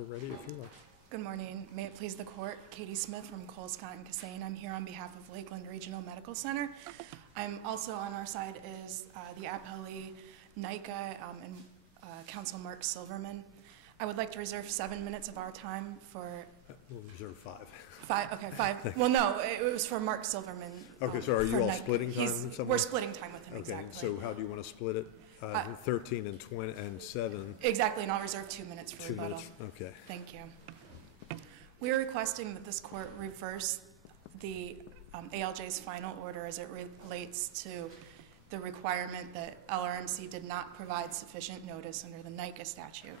we're ready if you like. Good morning. May it please the court, Katie Smith from Cole, Scott & Cassane. I'm here on behalf of Lakeland Regional Medical Center. I'm also on our side is the Appellee, NICA, and Counsel Mark Silverman. I would like to reserve 7 minutes of our time for... We'll reserve 5. 5, okay, 5. Well, no, it was for Mark Silverman. Okay, so are you all splitting time? We're splitting time with him, okay, exactly. So how do you want to split it? 13 and 20 and 7. Exactly, and I'll reserve 2 minutes for 2 rebuttal. minutes, okay. Thank you. We are requesting that this court reverse the ALJ's final order as it relates to the requirement that LRMC did not provide sufficient notice under the NICA statute.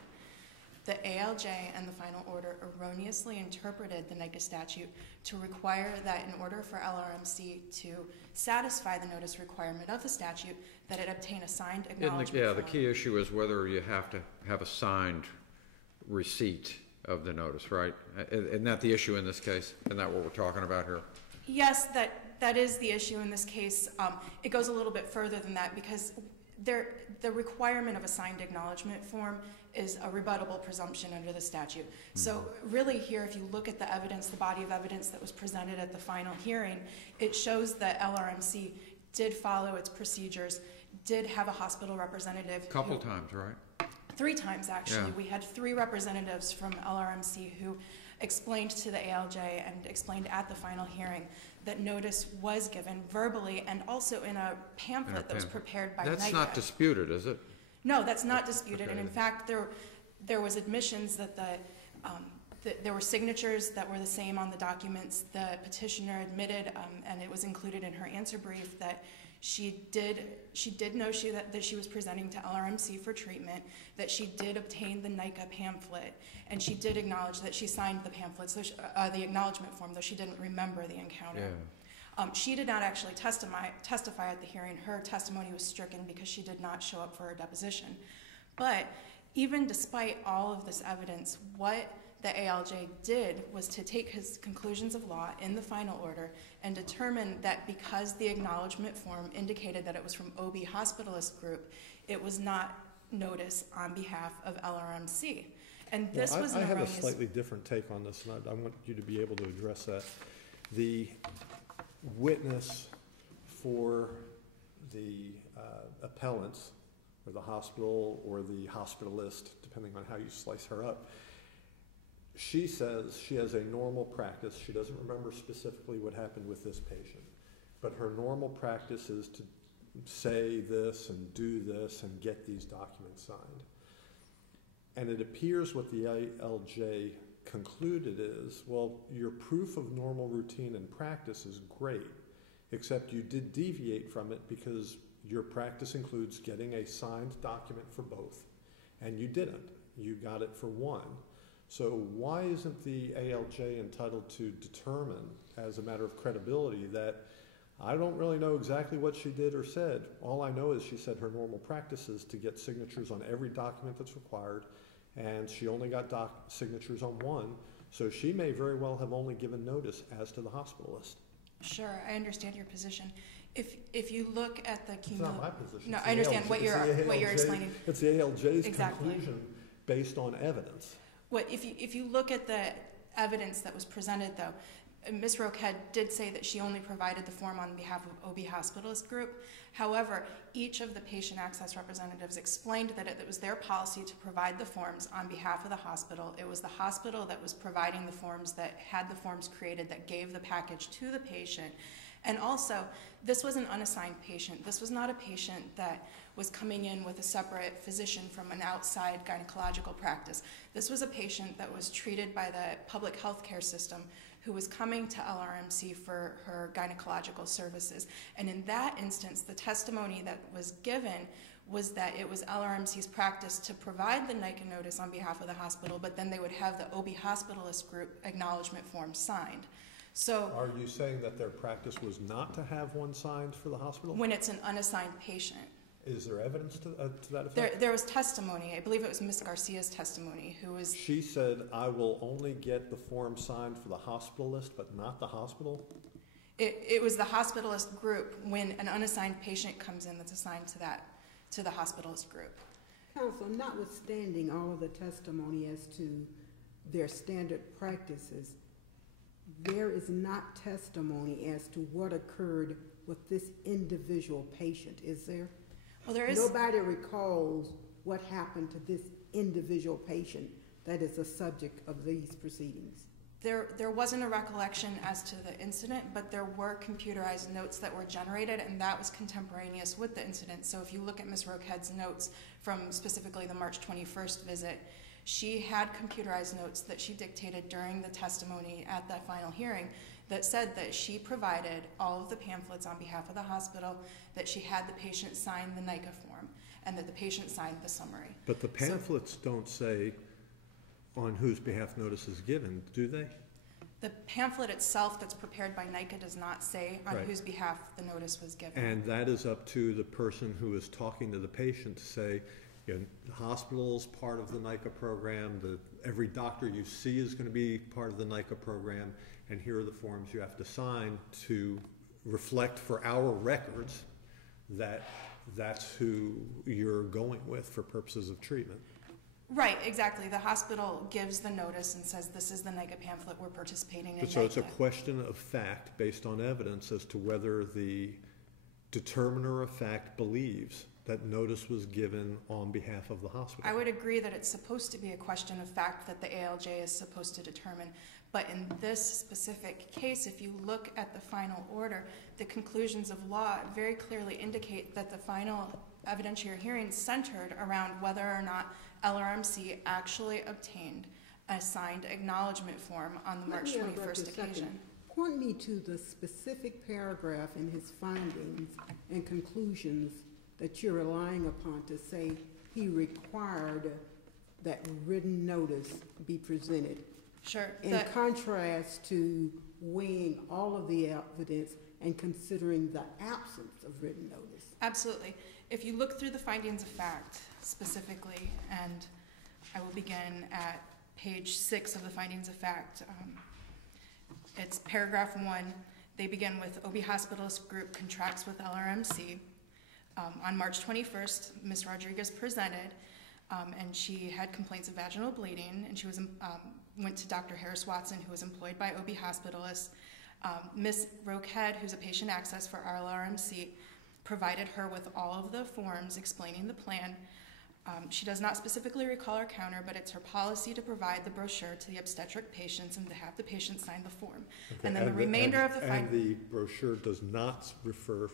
The ALJ and the final order erroneously interpreted the NICA statute to require that in order for LRMC to satisfy the notice requirement of the statute, that it obtain a signed acknowledgement form. The key issue is whether you have to have a signed receipt of the notice, right? Isn't that the issue in this case? Isn't that what we're talking about here? Yes, that is the issue in this case. It goes a little bit further than that because the requirement of a signed acknowledgement form is a rebuttable presumption under the statute. So really here, if you look at the evidence, the body of evidence that was presented at the final hearing, it shows that LRMC did follow its procedures, did have a hospital representative. A couple times, right? 3 times, actually. Yeah. We had 3 representatives from LRMC who explained to the ALJ and explained at the final hearing that notice was given verbally and also in a pamphlet that was prepared by NICA. That's not disputed, is it? No, that's not disputed. Okay. And in fact, there was admissions that there were signatures that were the same on the documents. The petitioner admitted, and it was included in her answer brief, that she did know that she was presenting to LRMC for treatment, that she did obtain the NICA pamphlet, and she did acknowledge that she signed the pamphlet, so the acknowledgement form, though she didn't remember the encounter. Yeah. She did not actually testify at the hearing. Her testimony was stricken because she did not show up for her deposition. But even despite all of this evidence, what the ALJ did was to take his conclusions of law in the final order and determine that because the acknowledgement form indicated that it was from OB Hospitalist Group, it was not notice on behalf of LRMC. And this was an erroneous... I have a slightly different take on this, and I want you to be able to address that. The witness for the appellants, or the hospital, or the hospitalist, depending on how you slice her up, she says she has a normal practice. She doesn't remember specifically what happened with this patient, but her normal practice is to say this and do this and get these documents signed. And it appears what the ALJ concluded is, well, your proof of normal routine and practice is great, except you did deviate from it because your practice includes getting a signed document for both, and you didn't. You got it for one. So why isn't the ALJ entitled to determine, as a matter of credibility, that I don't really know exactly what she did or said. All I know is she said her normal practice is to get signatures on every document that's required, and she only got signatures on one, so she may very well have only given notice as to the hospitalist. Sure, I understand your position. If you look at the cumulative... It's not my position. No, I understand what you're explaining. It's the ALJ's conclusion based on evidence. If you look at the evidence that was presented, though, Ms. Roquette did say that she only provided the form on behalf of OB Hospitalist Group. However, each of the patient access representatives explained that it was their policy to provide the forms on behalf of the hospital. It was the hospital that was providing the forms, that had the forms created, that gave the package to the patient. And also, this was an unassigned patient. This was not a patient that was coming in with a separate physician from an outside gynecological practice. This was a patient that was treated by the public health care system who was coming to LRMC for her gynecological services. And in that instance, the testimony that was given was that it was LRMC's practice to provide the NICA notice on behalf of the hospital, but then they would have the OB Hospitalist Group acknowledgement form signed. So, are you saying that their practice was not to have one signed for the hospital? When it's an unassigned patient. Is there evidence to that effect? There was testimony. I believe it was Ms. Garcia's testimony, who was... She said, I will only get the form signed for the hospitalist, but not the hospital? It was the hospitalist group when an unassigned patient comes in that's assigned to the hospitalist group. Counsel, notwithstanding all of the testimony as to their standard practices, there is not testimony as to what occurred with this individual patient, is there? Well, there is. Nobody recalls what happened to this individual patient that is the subject of these proceedings. There wasn't a recollection as to the incident, but there were computerized notes that were generated, and that was contemporaneous with the incident. So if you look at Ms. Roquette's notes from specifically the March 21st visit, she had computerized notes that she dictated during the testimony at that final hearing that said that she provided all of the pamphlets on behalf of the hospital, that she had the patient sign the NICA form, and that the patient signed the summary. But the pamphlets don't say on whose behalf notice is given, do they? The pamphlet itself that's prepared by NICA does not say on Right. whose behalf the notice was given. And that is up to the person who is talking to the patient to say, you know, the hospital's part of the NICA program, every doctor you see is going to be part of the NICA program, and here are the forms you have to sign to reflect for our records that that's who you're going with for purposes of treatment. Right, exactly. The hospital gives the notice and says, this is the NICA pamphlet, we're participating in So it's a NICA. question of fact based on evidence as to whether the determiner of fact believes that notice was given on behalf of the hospital. I would agree that it's supposed to be a question of fact that the ALJ is supposed to determine. But in this specific case, if you look at the final order, the conclusions of law very clearly indicate that the final evidentiary hearing centered around whether or not LRMC actually obtained a signed acknowledgement form on the March 21st occasion. Point me to the specific paragraph in his findings and conclusions that you're relying upon to say he required that written notice be presented. Sure. In contrast to weighing all of the evidence and considering the absence of written notice. Absolutely. If you look through the findings of fact specifically, and I will begin at page 6 of the findings of fact. It's paragraph 1. They begin with OB Hospitalist Group contracts with LRMC. On March 21st, Ms. Rodriguez presented, and she had complaints of vaginal bleeding, and she was went to Dr. Harris Watson, who was employed by OB Hospitalist. Ms. Roquette, who's a patient access for LRMC, provided her with all of the forms explaining the plan. She does not specifically recall her counter, but it's her policy to provide the brochure to the obstetric patients and to have the patient sign the form. Okay. And then the remainder of the And the brochure does not refer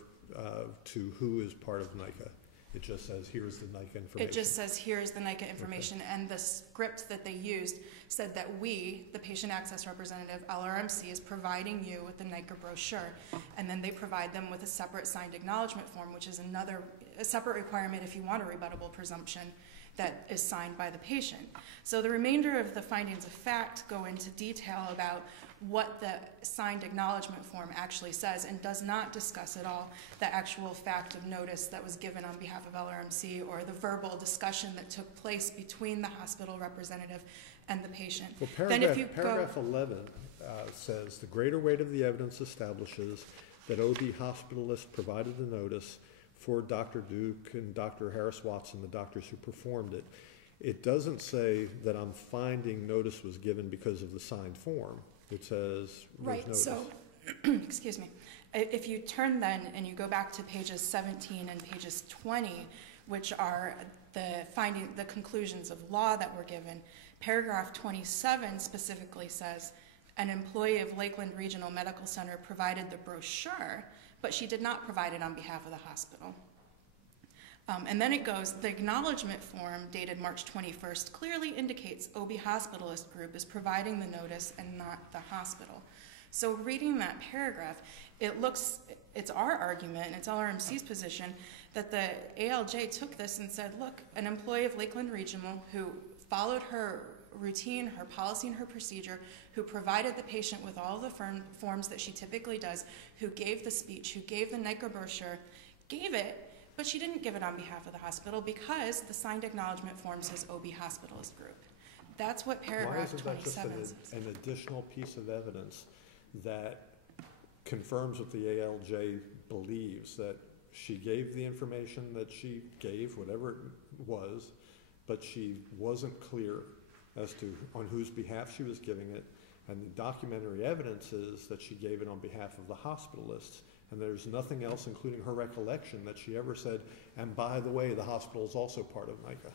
to who is part of NICA. It just says, here's the NICA information. It just says, here's the NICA information. Okay. And the script that they used said that we, the patient access representative, LRMC, is providing you with the NICA brochure. And then they provide them with a separate signed acknowledgement form, which is a separate requirement if you want a rebuttable presumption that is signed by the patient. So the remainder of the findings of fact go into detail about what the signed acknowledgement form actually says and does not discuss at all the actual fact of notice that was given on behalf of LRMC or the verbal discussion that took place between the hospital representative and the patient. Well, paragraph 11 says, the greater weight of the evidence establishes that OB Hospitalist provided the notice for Dr. Duke and Dr. Harris Watson, the doctors who performed it. It doesn't say that I'm finding notice was given because of the signed form. It says right, notice. So, excuse me. If you turn then and you go back to pages 17 and pages 20, which are the conclusions of law that were given, paragraph 27 specifically says, an employee of Lakeland Regional Medical Center provided the brochure, but she did not provide it on behalf of the hospital. And then it goes, the acknowledgement form dated March 21st clearly indicates OB Hospitalist Group is providing the notice and not the hospital. So reading that paragraph, it's our argument, and it's LRMC's position, that the ALJ took this and said, look, an employee of Lakeland Regional who followed her routine, her policy, and her procedure, who provided the patient with all the forms that she typically does, who gave the speech, who gave the NICA brochure, gave it, but she didn't give it on behalf of the hospital because the signed acknowledgement form says OB Hospitalist Group. That's what paragraph 27 says. An additional piece of evidence that confirms what the ALJ believes, that she gave the information that she gave, whatever it was, but she wasn't clear as to on whose behalf she was giving it, and the documentary evidence is that she gave it on behalf of the hospitalists, and there's nothing else, including her recollection, that she ever said, and by the way, the hospital is also part of NICA.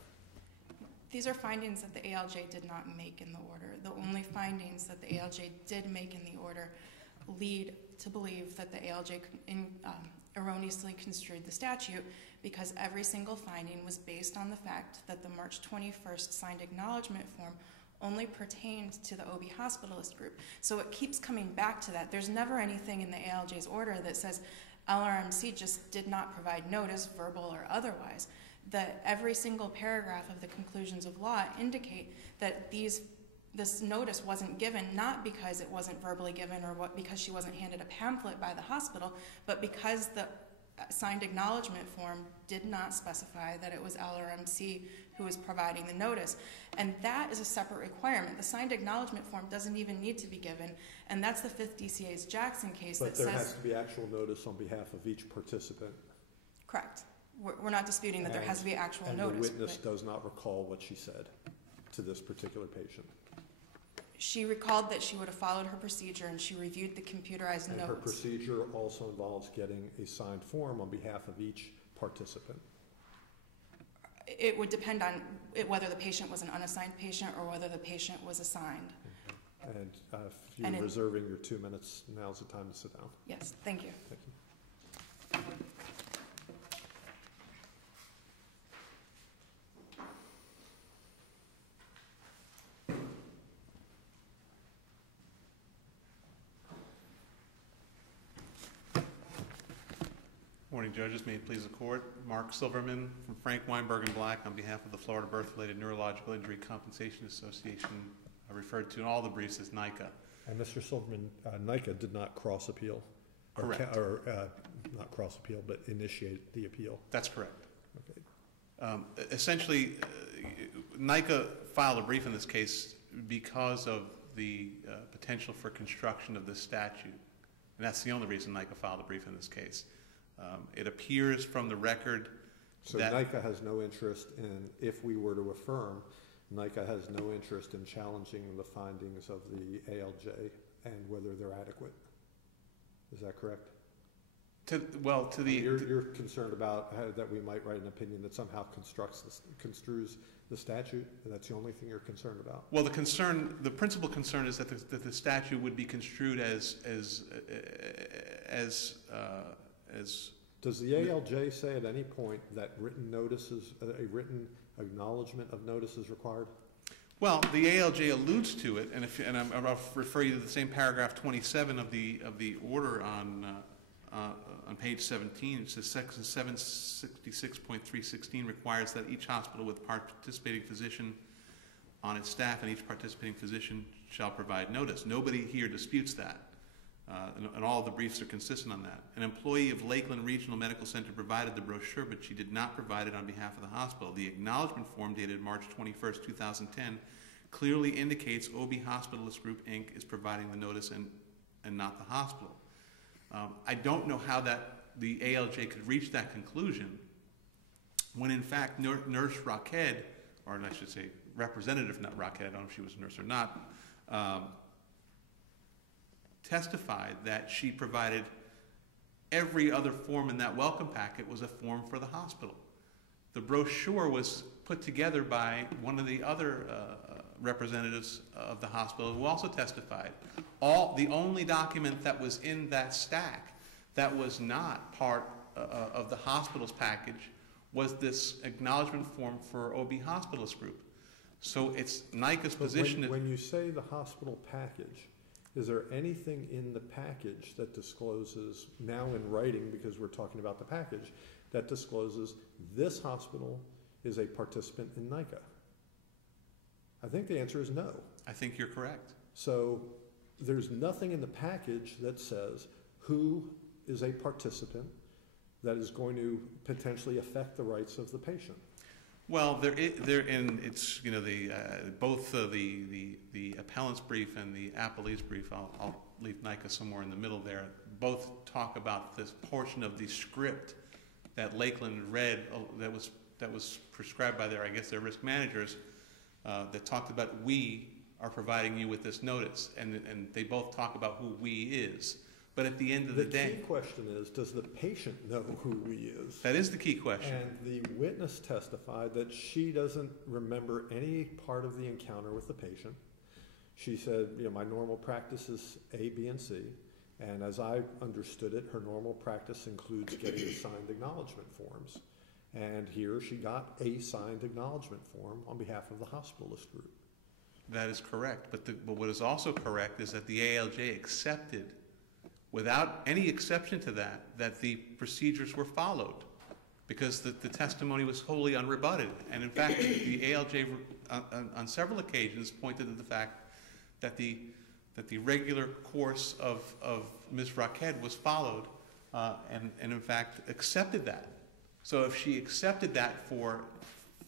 These are findings that the ALJ did not make in the order. The only findings that the ALJ did make in the order lead to believe that the ALJ erroneously construed the statute, because every single finding was based on the fact that the March 21st signed acknowledgement form only pertained to the OB Hospitalist Group. So it keeps coming back to that. There's never anything in the ALJ's order that says LRMC just did not provide notice, verbal or otherwise. That every single paragraph of the conclusions of law indicate that this notice wasn't given, not because it wasn't verbally given or because she wasn't handed a pamphlet by the hospital, but because the signed acknowledgement form did not specify that it was LRMC who was providing the notice. And that is a separate requirement. The signed acknowledgement form doesn't even need to be given, and that's the 5th DCA's Jackson case that says— But there has to be actual notice on behalf of each participant. Correct. We're not disputing that there has to be actual notice. And the witness does not recall what she said to this particular patient. She recalled that she would have followed her procedure, and she reviewed the computerized notes. And her procedure also involves getting a signed form on behalf of each participant. It would depend on whether the patient was an unassigned patient or whether the patient was assigned. Okay. And if you're reserving your 2 minutes, now's the time to sit down. Yes, thank you. Thank you. Morning, judges. May it please the court. Mark Silverman from Frank Weinberg and Black on behalf of the Florida Birth-Related Neurological Injury Compensation Association, referred to in all the briefs as NICA. And Mr. Silverman, NICA did not cross appeal. Correct. Not cross appeal, but initiate the appeal. That's correct. Okay. Essentially, NICA filed a brief in this case because of the potential for construction of this statute. And that's the only reason NICA filed a brief in this case. It appears from the record that— So NICA has no interest in, if we were to affirm, NICA has no interest in challenging the findings of the ALJ and whether they're adequate. Is that correct? You're concerned about that we might write an opinion that somehow construes the statute, and that's the only thing you're concerned about? Well, the principal concern is that the statute would be construed as Does the ALJ say at any point that a written acknowledgement of notice is required? Well, the ALJ alludes to it, and I'll refer you to the same paragraph 27 of the order on page 17. It says section 766.316 requires that each hospital with participating physician on its staff and each participating physician shall provide notice. Nobody here disputes that. And all the briefs are consistent on that. An employee of Lakeland Regional Medical Center provided the brochure, but she did not provide it on behalf of the hospital. The acknowledgement form dated March 21st, 2010 clearly indicates OB Hospitalist Group Inc. is providing the notice and not the hospital. I don't know how the ALJ could reach that conclusion when in fact Nurse Rockhead, or I should say Representative, not Rockhead, I don't know if she was a nurse or not, testified that she provided every other form in that welcome packet was a form for the hospital. The brochure was put together by one of the other representatives of the hospital who also testified. The only document that was in that stack that was not part of the hospital's package was this acknowledgement form for OB Hospitalist Group. So it's NICA's position— When you say the hospital package, is there anything in the package that discloses, now in writing because we're talking about the package, that discloses this hospital is a participant in NICA? I think the answer is no. I think you're correct. So there's nothing in the package that says who is a participant that is going to potentially affect the rights of the patient. Well, it's both the appellant's brief and the Appellee's brief. I'll leave NICA somewhere in the middle there. Both talk about this portion of the script that Lakeland read that was prescribed by their risk managers that talked about we are providing you with this notice, and they both talk about who we is. But at the end of the day... The key question is, does the patient know who we is? That is the key question. And the witness testified that she doesn't remember any part of the encounter with the patient. She said, my normal practice is A, B, and C. And as I understood it, her normal practice includes getting signed acknowledgement forms. And here she got a signed acknowledgement form on behalf of the Hospitalist Group. That is correct. But what is also correct is that the ALJ accepted, without any exception to that the procedures were followed, because the testimony was wholly unrebutted. And in fact, the ALJ on several occasions pointed to the fact that the regular course of Ms. Rockhead was followed, and in fact accepted that. So if she accepted that for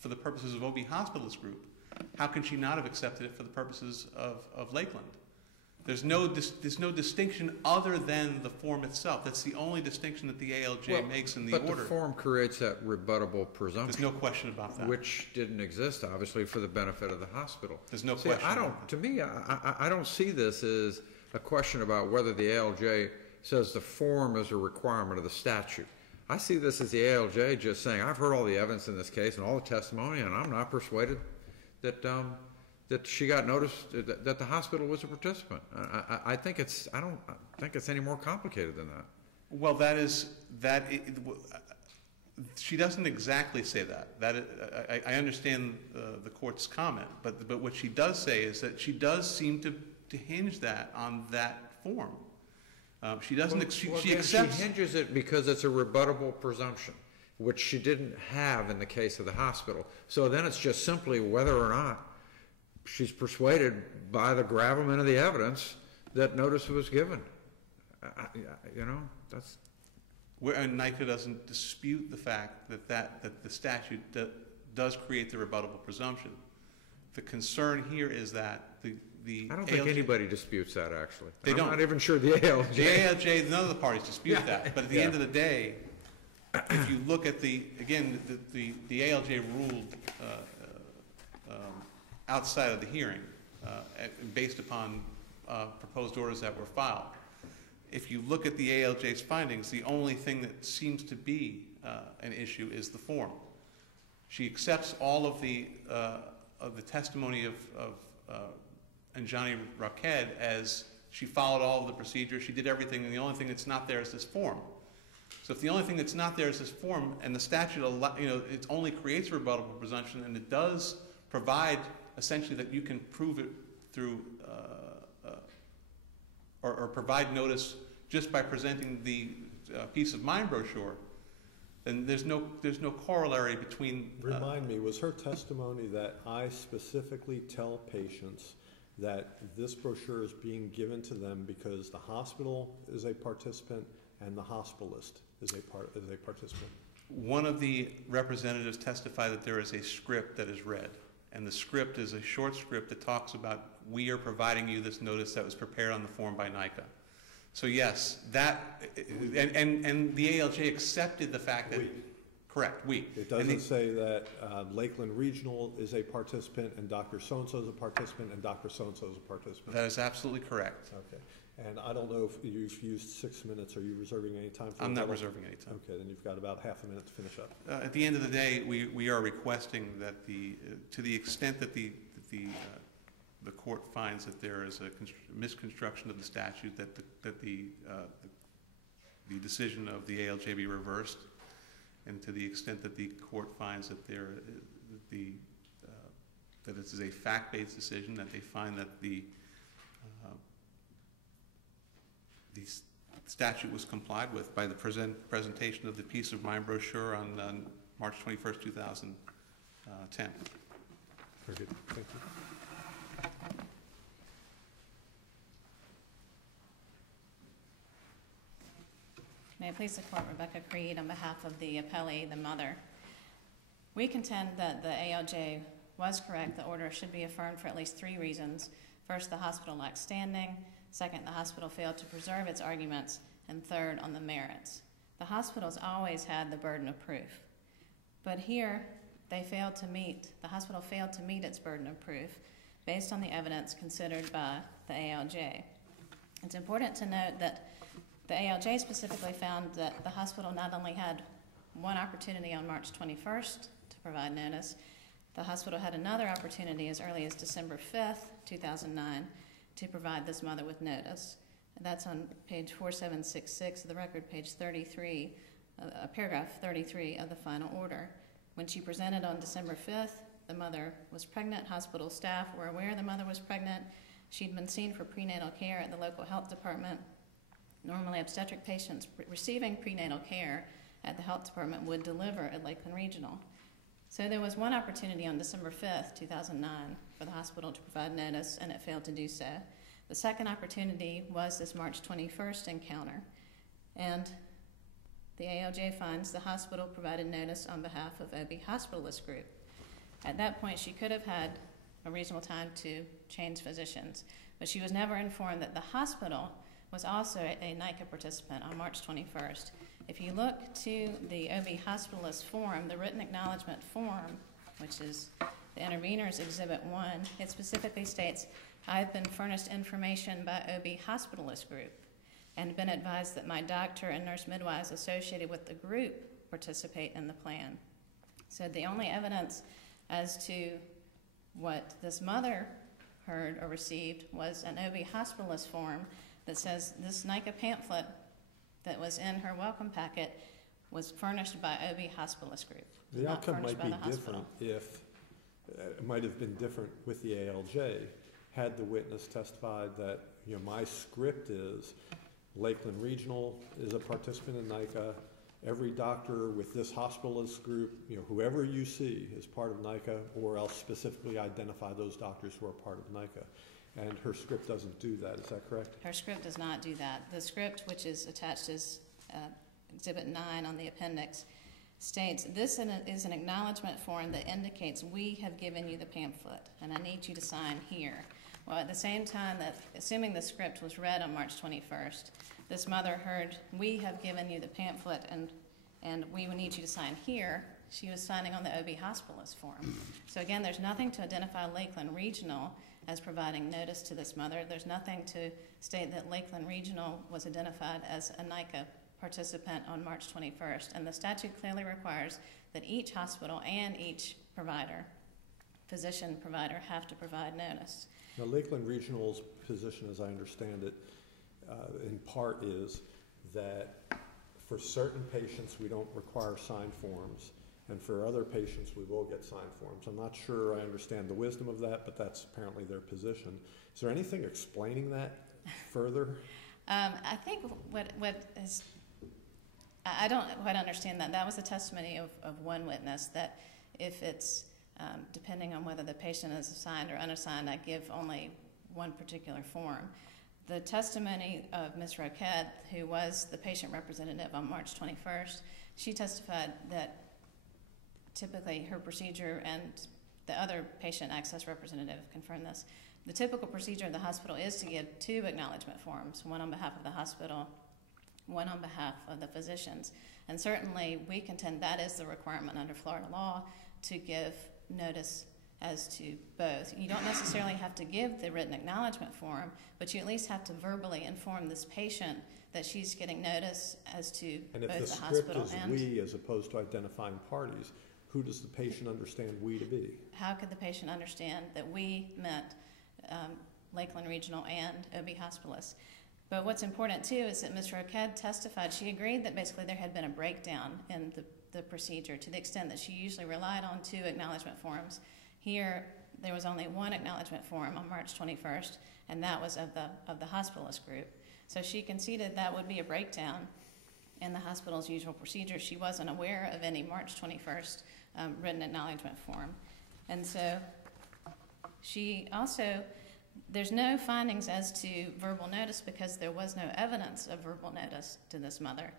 the purposes of OB Hospitalist Group, how can she not have accepted it for the purposes of Lakeland? There's no distinction other than the form itself. That's the only distinction that the ALJ makes in the order. But the form creates that rebuttable presumption. There's no question about that. Which didn't exist, obviously, for the benefit of the hospital. There's no question about that. To me, I don't see this as a question about whether the ALJ says the form is a requirement of the statute. I see this as the ALJ just saying, I've heard all the evidence in this case and all the testimony, and I'm not persuaded that she got notice that the hospital was a participant. I think I don't think it's any more complicated than that. Well, she doesn't exactly say that. I understand the court's comment, but what she does say is that she does seem to hinge that on that form. She doesn't. She accepts. She hinges it because it's a rebuttable presumption, which she didn't have in the case of the hospital. So then it's just simply whether or not she's persuaded by the gravamen of the evidence that notice was given. That's. And NICA doesn't dispute the fact that the statute does create the rebuttable presumption. The concern here is that I don't think anybody disputes that, actually. I'm not even sure the ALJ. The ALJ, none of the parties dispute that. But at the end of the day, if you look at the ALJ ruled outside of the hearing based upon proposed orders that were filed. If you look at the ALJ's findings, the only thing that seems to be an issue is the form. She accepts all of the testimony of Anjani Rockhead as she followed all of the procedures, she did everything, and the only thing that's not there is this form. So if the only thing that's not there is this form, and the statute, it only creates a rebuttable presumption, and it does provide essentially that you can prove it through or provide notice just by presenting the peace of mind brochure, then there's no corollary between. Remind me, was her testimony that I specifically tell patients that this brochure is being given to them because the hospital is a participant and the hospitalist is a participant? One of the representatives testified that there is a script that is read, and the script is a short script that talks about, we are providing you this notice that was prepared on the form by NICA. So yes, and the ALJ accepted the fact that, correct, we. It doesn't say that Lakeland Regional is a participant and Dr. So-and-so is a participant and Dr. So-and-so is a participant. That is absolutely correct. Okay. And I don't know if you've used 6 minutes. Are you reserving any time for that? I'm not reserving any time. Okay, then you've got about half a minute to finish up. At the end of the day, we are requesting that to the extent that the court finds that there is a misconstruction of the statute, that the decision of the ALJ be reversed, and to the extent that the court finds that that this is a fact-based decision, that they find that the statute was complied with by the presentation of the peace of mind brochure on March 21st, 2010. Very good. Thank you. May I please support Rebecca Creed on behalf of the appellee, the mother. We contend that the ALJ was correct. The order should be affirmed for at least 3 reasons. First, the hospital lacked standing. Second, the hospital failed to preserve its arguments. And third, on the merits. The hospital's always had the burden of proof. But here, the hospital failed to meet its burden of proof based on the evidence considered by the ALJ. It's important to note that the ALJ specifically found that the hospital not only had one opportunity on March 21st to provide notice, the hospital had another opportunity as early as December 5th, 2009, to provide this mother with notice. That's on page 4766 of the record, page 33, paragraph 33 of the final order. When she presented on December 5th, the mother was pregnant. Hospital staff were aware the mother was pregnant. She'd been seen for prenatal care at the local health department. Normally, obstetric patients receiving prenatal care at the health department would deliver at Lakeland Regional. So there was one opportunity on December 5th, 2009, for the hospital to provide notice, and it failed to do so. The second opportunity was this March 21st encounter, and the ALJ finds the hospital provided notice on behalf of OB Hospitalist Group. At that point, she could have had a reasonable time to change physicians, but she was never informed that the hospital was also a NICA participant on March 21st. If you look to the OB Hospitalist form, the written acknowledgement form, which is the Intervenors Exhibit 1, it specifically states, I've been furnished information by OB Hospitalist Group and been advised that my doctor and nurse midwives associated with the group participate in the plan. So the only evidence as to what this mother heard or received was an OB Hospitalist form that says this NICA pamphlet that was in her welcome packet was furnished by OB Hospitalist Group. The outcome might be different if, it might have been different with the ALJ had the witness testified that, my script is Lakeland Regional is a participant in NICA. Every doctor with this hospitalist group, whoever you see is part of NICA, or else specifically identify those doctors who are part of NICA. And her script doesn't do that, is that correct? Her script does not do that. The script, which is attached as Exhibit 9 on the appendix, states, this is an acknowledgement form that indicates we have given you the pamphlet, and I need you to sign here. Well, at the same time that, assuming the script was read on March 21st, this mother heard, we have given you the pamphlet, and we would need you to sign here. She was signing on the OB Hospitalist form. So again, there's nothing to identify Lakeland Regional as providing notice to this mother. There's nothing to state that Lakeland Regional was identified as a NICA participant on March 21st. And the statute clearly requires that each hospital and each provider, physician provider, have to provide notice. Now, Lakeland Regional's position, as I understand it, in part is that for certain patients we don't require signed forms, and for other patients we will get signed forms. I'm not sure I understand the wisdom of that, but that's apparently their position. Is there anything explaining that further? I think what is, I don't quite understand that. That was the testimony of one witness, that if it's depending on whether the patient is assigned or unassigned, I give only one particular form. The testimony of Ms. Roquette, who was the patient representative on March 21st, she testified that typically her procedure, and the other patient access representative confirmed this, the typical procedure in the hospital is to give two acknowledgement forms, one on behalf of the hospital, one on behalf of the physicians. And certainly we contend that is the requirement under Florida law, to give notice as to both. You don't necessarily have to give the written acknowledgement form, but you at least have to verbally inform this patient that she's getting notice as to both the hospital and... And if the script is we as opposed to identifying parties, who does the patient understand we to be? How could the patient understand that we meant Lakeland Regional and OB Hospitalist? But what's important too is that Ms. Roquette testified, she agreed that basically there had been a breakdown in the procedure to the extent that she usually relied on two acknowledgement forms. Here, there was only one acknowledgement form on March 21st, and that was of the hospitalist group. So she conceded that would be a breakdown in the hospital's usual procedure. She wasn't aware of any March 21st written acknowledgement form. And so she also, there's no findings as to verbal notice because there was no evidence of verbal notice to this mother.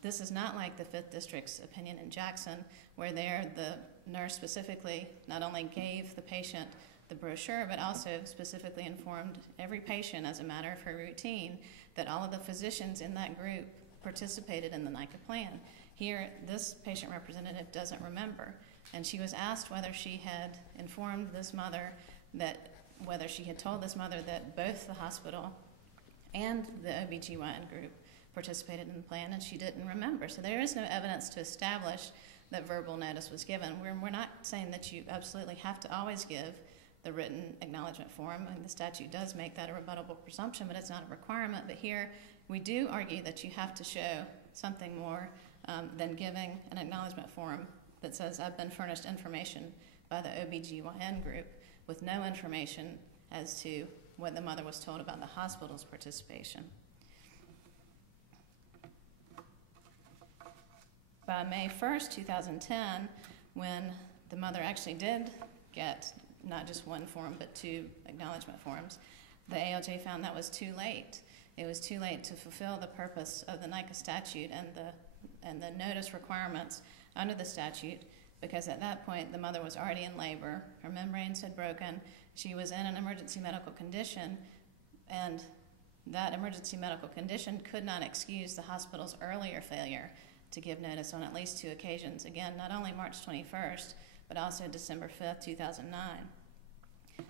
This is not like the 5th District's opinion in Jackson, where there the nurse specifically not only gave the patient the brochure, but also specifically informed every patient as a matter of her routine that all of the physicians in that group participated in the NICA plan. Here, this patient representative doesn't remember. and she was asked whether she had informed this mother whether she had told this mother that both the hospital and the OBGYN group participated in the plan, and she didn't remember. So there is no evidence to establish that verbal notice was given. We're not saying that you absolutely have to always give the written acknowledgement form, and the statute does make that a rebuttable presumption, but it's not a requirement. But here we do argue that you have to show something more than giving an acknowledgement form that says, I've been furnished information by the OBGYN group with no information as to what the mother was told about the hospital's participation. By May 1st, 2010, when the mother actually did get not just one form but 2 acknowledgement forms, the ALJ found that was too late. It was too late to fulfill the purpose of the NICA statute and the notice requirements under the statute, because at that point the mother was already in labor, her membranes had broken, she was in an emergency medical condition, and that emergency medical condition could not excuse the hospital's earlier failure to give notice on at least 2 occasions. Again, not only March 21st, but also December 5th, 2009.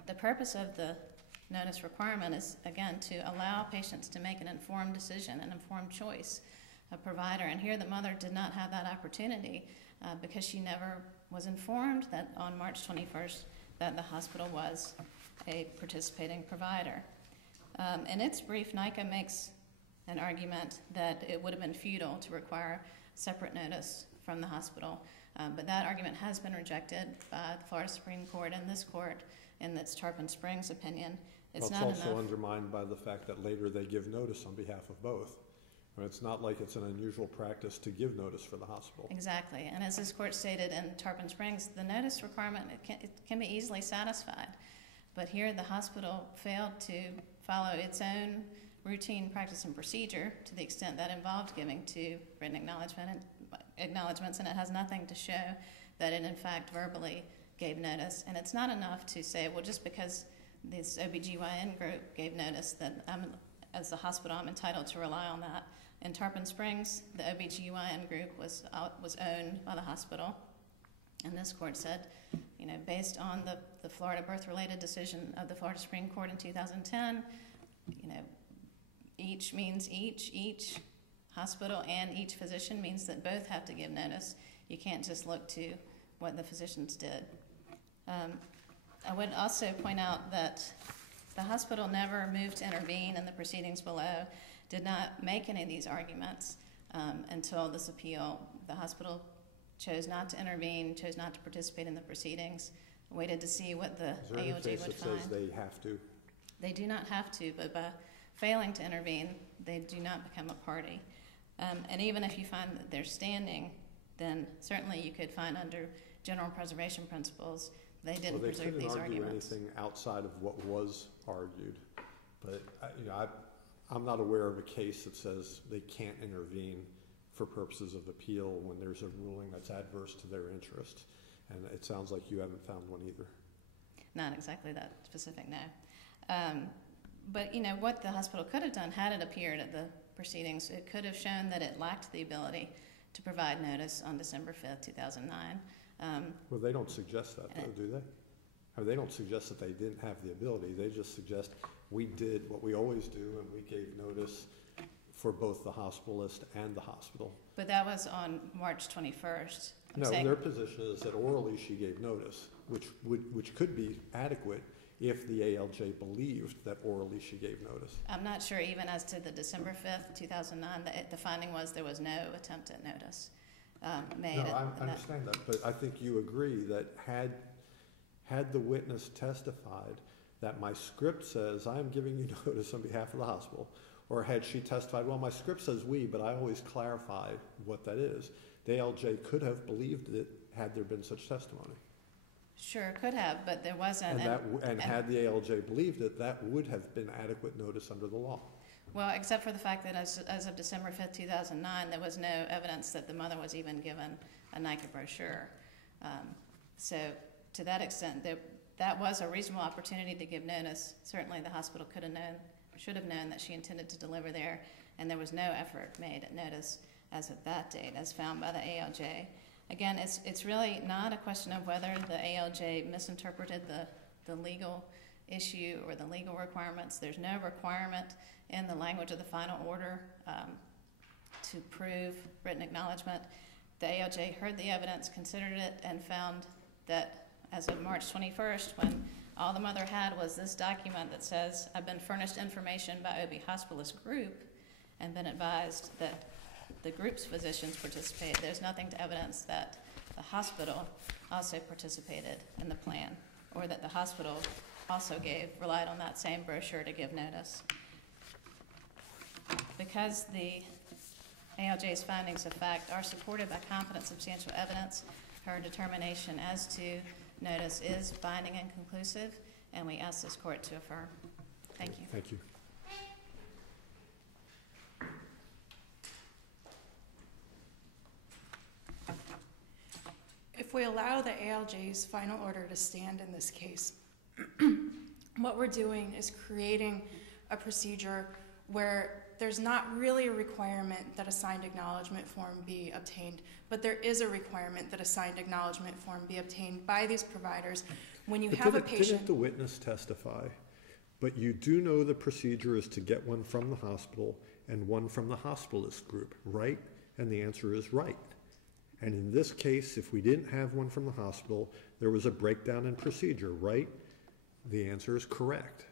The purpose of the notice requirement is, again, to allow patients to make an informed decision, an informed choice of provider. And here the mother did not have that opportunity because she never was informed that on March 21st that the hospital was a participating provider. In its brief, NICA makes an argument that it would have been futile to require separate notice from the hospital, but that argument has been rejected by the Florida Supreme Court and this court in its Tarpon Springs opinion. It's also undermined by the fact that later they give notice on behalf of both. And it's not like it's an unusual practice to give notice for the hospital. Exactly, and as this court stated in Tarpon Springs, the notice requirement it can be easily satisfied, but here the hospital failed to follow its own routine practice and procedure to the extent that involved giving 2 written acknowledgements, and it has nothing to show that it in fact verbally gave notice. And it's not enough to say, well, just because this OBGYN group gave notice that as the hospital I'm entitled to rely on that. In Tarpon Springs, the OBGYN group was owned by the hospital, and this court said, based on the Florida birth-related decision of the Florida Supreme Court in 2010, each means each hospital and each physician means that both have to give notice. You can't just look to what the physicians did. I would also point out that the hospital never moved to intervene in the proceedings below, did not make any of these arguments until this appeal. The hospital chose not to intervene, chose not to participate in the proceedings, waited to see what the ALJ would find. Is there any case that says they have to? They do not have to, but by failing to intervene, they do not become a party. And even if you find that they're standing, then certainly you could find under general preservation principles they didn't preserve these arguments. They couldn't argue anything outside of what was argued, but I'm not aware of a case that says they can't intervene for purposes of appeal when there's a ruling that's adverse to their interest, and it sounds like you haven't found one either. Not exactly that specific, no. But what the hospital could have done had it appeared at the proceedings, it could have shown that it lacked the ability to provide notice on December 5th, 2009. Well, they don't suggest that, though, do they? Or they don't suggest that they didn't have the ability. They just suggest we did what we always do, and we gave notice for both the hospitalist and the hospital. But that was on March 21st. Their position is that orally she gave notice, which could be adequate if the ALJ believed that orally she gave notice. I'm not sure even as to the December 5th, 2009, the finding was there was no attempt at notice made. No, I understand that, but I think you agree that had the witness testified that my script says I'm giving you notice on behalf of the hospital, or had she testified, well, my script says we, but I always clarify what that is, the ALJ could have believed it had there been such testimony. Sure, could have, but there wasn't. And had the ALJ believed it, that would have been adequate notice under the law. Well, except for the fact that as of December 5th, 2009, there was no evidence that the mother was even given a NICA brochure. So to that extent, that was a reasonable opportunity to give notice. Certainly the hospital should have known that she intended to deliver there, and there was no effort made at notice as of that date, as found by the ALJ. Again, it's really not a question of whether the ALJ misinterpreted the legal issue or the legal requirements. There's no requirement in the language of the final order to prove written acknowledgement. The ALJ heard the evidence, considered it, and found that as of March 21st, when all the mother had was this document that says, I've been furnished information by OB Hospitalist Group and been advised that the group's physicians participated. There's nothing to evidence that the hospital also participated in the plan, or that the hospital also relied on that same brochure to give notice. Because the ALJ's findings of fact are supported by competent substantial evidence, her determination as to notice is binding and conclusive, and we ask this court to affirm. Thank you. Thank you. If we allow the ALJ's final order to stand in this case, what we're doing is creating a procedure where there's not really a requirement that a signed acknowledgement form be obtained, but there is a requirement that a signed acknowledgement form be obtained by these providers when you have a patient. Didn't the witness testify? But you do know the procedure is to get one from the hospital and one from the hospitalist group, right? And the answer is right. And in this case, if we didn't have one from the hospital, there was a breakdown in procedure, right? The answer is correct.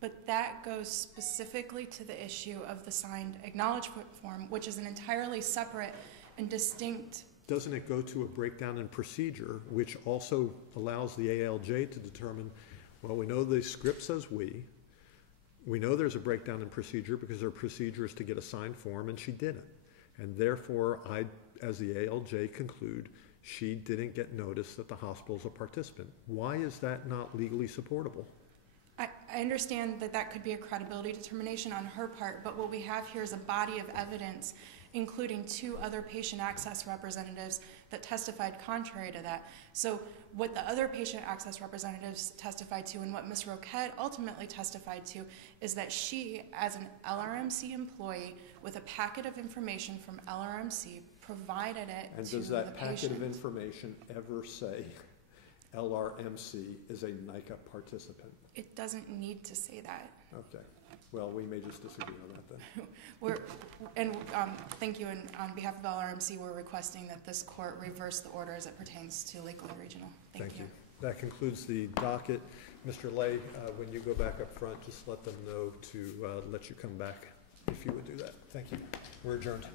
But that goes specifically to the issue of the signed acknowledgement form, which is an entirely separate and distinct. Doesn't it go to a breakdown in procedure, which also allows the ALJ to determine, well, we know the script says we know there's a breakdown in procedure because her procedure is to get a signed form, and she didn't. And therefore, I, as the ALJ, conclude she didn't get notice that the hospital is a participant. Why is that not legally supportable? I understand that that could be a credibility determination on her part, but what we have here is a body of evidence, including 2 other patient access representatives that testified contrary to that. So what the other patient access representatives testified to and what Ms. Roquette ultimately testified to is that she, as an LRMC employee with a packet of information from LRMC, provided it to the patient. And does that packet of information ever say LRMC is a NICA participant? It doesn't need to say that. Okay. Well, we may just disagree on that then. Thank you. And on behalf of LRMC, we're requesting that this court reverse the order as it pertains to Lakeland Regional. Thank you. That concludes the docket. Mr. Lay, when you go back up front, just let them know to let you come back if you would do that. Thank you. We're adjourned.